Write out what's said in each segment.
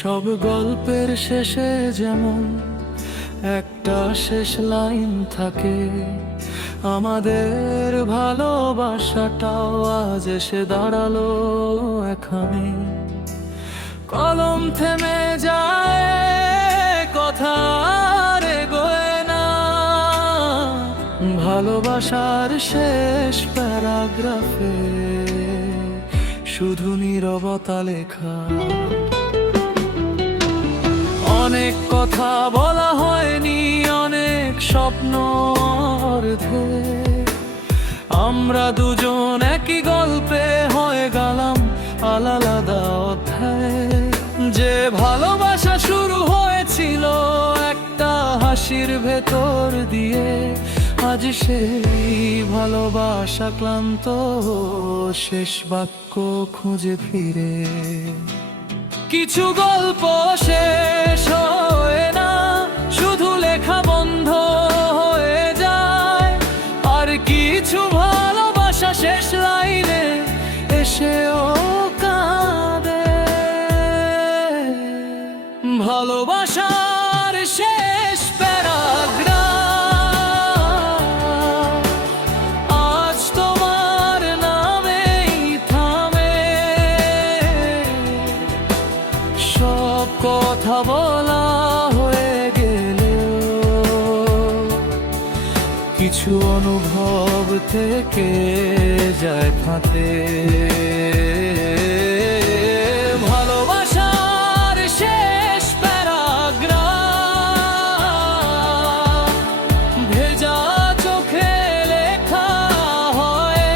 সব গল্পের শেষে যেমন একটা শেষ লাইন থাকে, আমাদের ভালোবাসাটাও আজ এসে দাঁড়াল এখানে। কলম থেমে যায়, কথা এগোয় না। ভালোবাসার শেষ প্যারাগ্রাফে শুধু নীরবতা লেখা। অনেক কথা বলা হয়নি, অনেক স্বপ্ন আমরা দুজন একই গল্পে হয়ে গেলাম আলাদা অধ্যায়। যে ভালোবাসা শুরু হয়েছিল একটা হাসির ভেতর দিয়ে, আজ সেই ভালোবাসা ক্লান্ত শেষ বাক্য খুঁজে ফিরে। কিছু গল্প শেষ হয় না, শুধু লেখা বন্ধ হয়ে যায়। আর কিছু ভালোবাসা শেষ লাইনে এসেও কিছু অনুভব থেকে যায় ফাঁকে ভালোবাসার শেষ ভেজা চোখে লেখা হয়।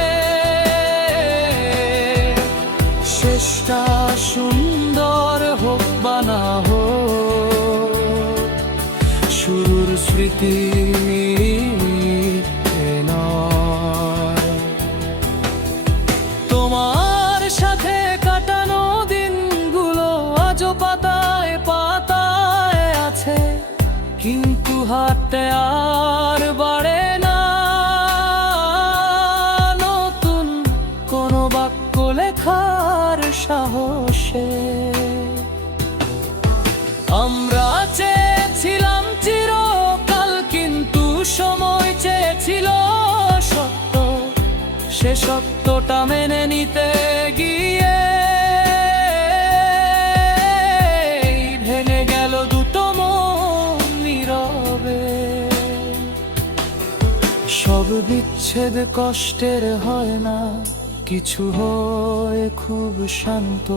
সুন্দর শুরুর স্মৃতি হাতে আর বাড়ে না। নতুন কোনো বাক্য লেখার সাহসে। আমরা চেয়েছিলাম চিরকাল, কিন্তু সময় চেয়েছিল সত্য। সে সত্যটা মেনে নিতে গিয়ে সব বিচ্ছেদ কষ্টের হয় না। কিছু হয় খুব শান্ত।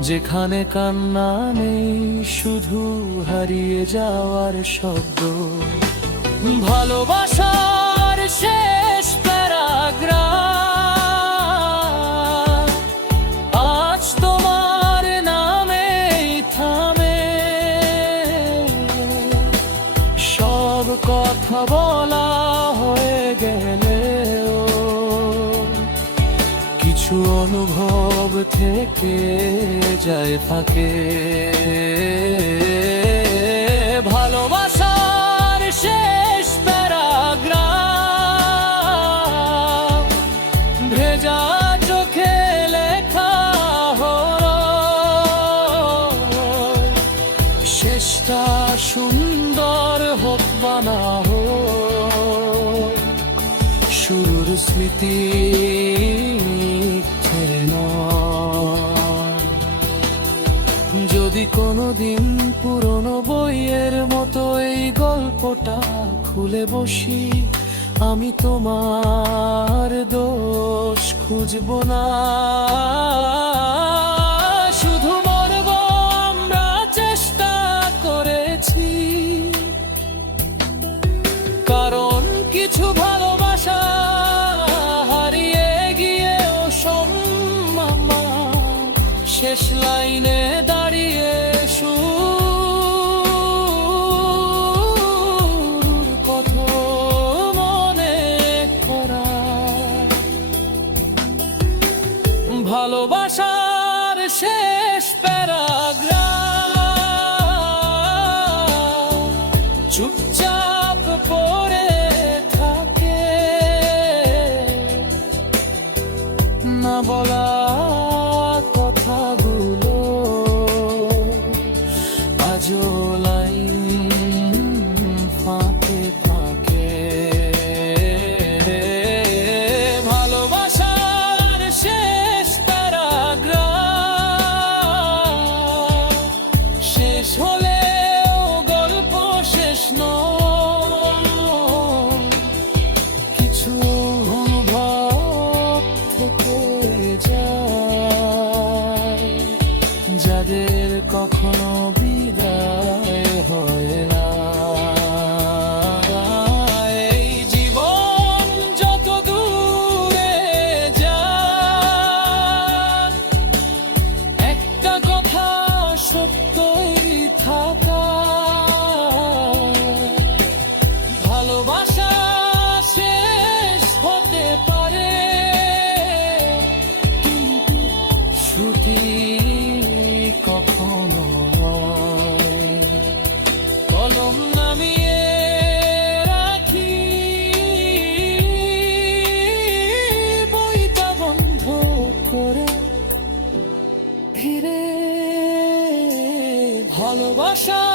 যেখানে কান্না নেই, শুধু হারিয়ে যাওয়ার শব্দ। ভালোবাসার শেষ কিছু অনুভব থেকে যায় ফাঁকে। ভালোবাসার শেষ প্যারাগ্রাফ, ভেজা চোখে লেখা হলো। শেষটা সুন্দর হোক বা না হোক, শুরুর স্মৃতি কোনোদিন পুরনো বইয়ের মতো এই গল্পটা খুলে বসি। আমি তোমার দোষ খুঁজব না। শুধু মরব আমরা চেষ্টা করেছি। কারণ কিছু ভালোবাসা হারিয়ে গিয়েও সম্মামা শেষ লাইনে দাঁড়িয়ে ভালোবাসার শেষ প্যারাগ্রাফ। crumble paragraph